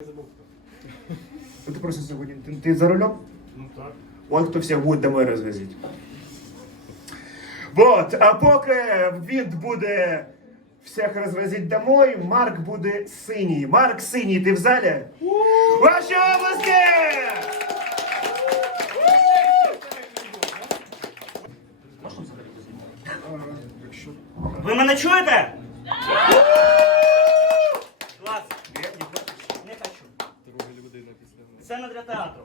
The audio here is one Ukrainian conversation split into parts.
Ну, Ты просто сегодня... Ты, ты за рулем? Ну так. Он кто всех будет домой розвозить. Вот, а поки він буде всіх розвозити домой, Марк буде синій. Марк синій, ти в залі? Ваші обласки! Можна взагалі дозвонити? Ви мене чуєте? Клас. Це не для театру.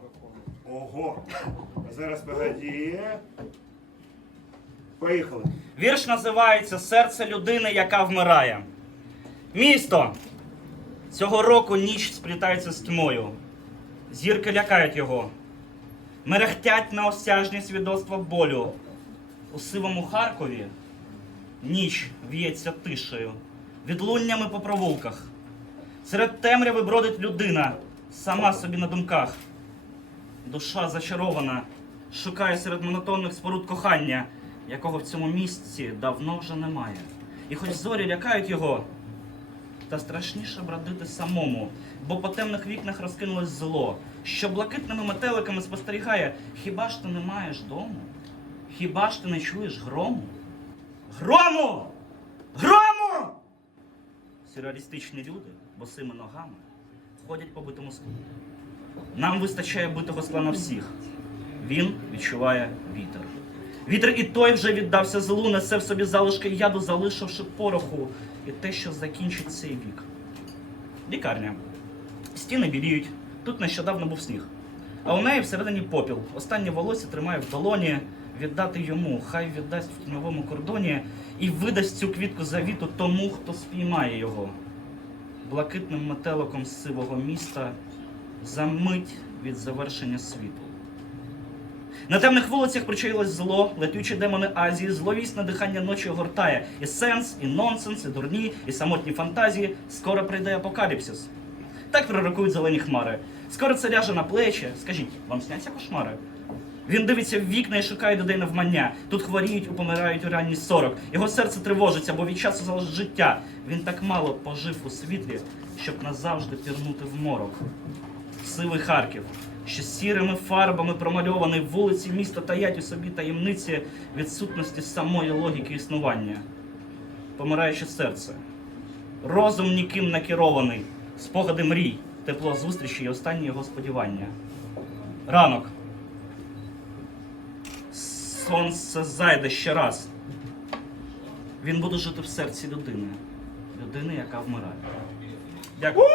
Ого! Зараз погоді. Поїхали. Вірш називається Серце людини, яка вмирає. Місто. Цього року ніч сплітається з тьмою. Зірки лякають його. Мерехтять неосяжні свідоцтва болю. У сивому Харкові ніч в'ється тишею, відлуннями по провулках. Серед темряви бродить людина, сама собі на думках. Душа зачарована, шукає серед монотонних споруд кохання, якого в цьому місці давно вже немає. І хоч зорі лякають його, та страшніше бродити самому, бо по темних вікнах розкинулось зло, що блакитними метеликами спостерігає, хіба ж ти не маєш дому? Хіба ж ти не чуєш грому? Грому! Грому! Сюрреалістичні люди босими ногами ходять по битому склу. Нам вистачає битого скла на всіх. Він відчуває вітер. Вітер і той вже віддався злу, несе в собі залишки яду, залишивши пороху, і те, що закінчить цей вік. Лікарня. Стіни біліють. Тут нещодавно був сніг. А у неї всередині попіл. Останнє волосся тримає в долоні. Віддати йому, хай віддасть в тіньовому кордоні і видасть цю квітку завіту тому, хто спіймає його. Блакитним метеликом сивого міста за мить від завершення світу. На темних вулицях причаїлось зло, летючі демони Азії, зловісне дихання ночі огортає. І сенс, і нонсенс, і дурні, і самотні фантазії. Скоро прийде апокаліпсис. Так пророкують зелені хмари. Скоро це ляже на плечі. Скажіть, вам сняться кошмари? Він дивиться в вікна і шукає людей навмання. Тут хворіють, помирають у ранні 40. Його серце тривожиться, бо від часу залежить життя. Він так мало пожив у світлі, щоб назавжди пірнути в морок. Сивий Харків, що сірими фарбами промальований вулиці міста таять у собі таємниці відсутності самої логіки існування. Помираюче серце. Розум ніким не керований, спогади мрій, тепло зустрічі і останні його сподівання. Ранок. Сонце зайде ще раз. Він буде жити в серці людини. Людини, яка вмирає. Дякую.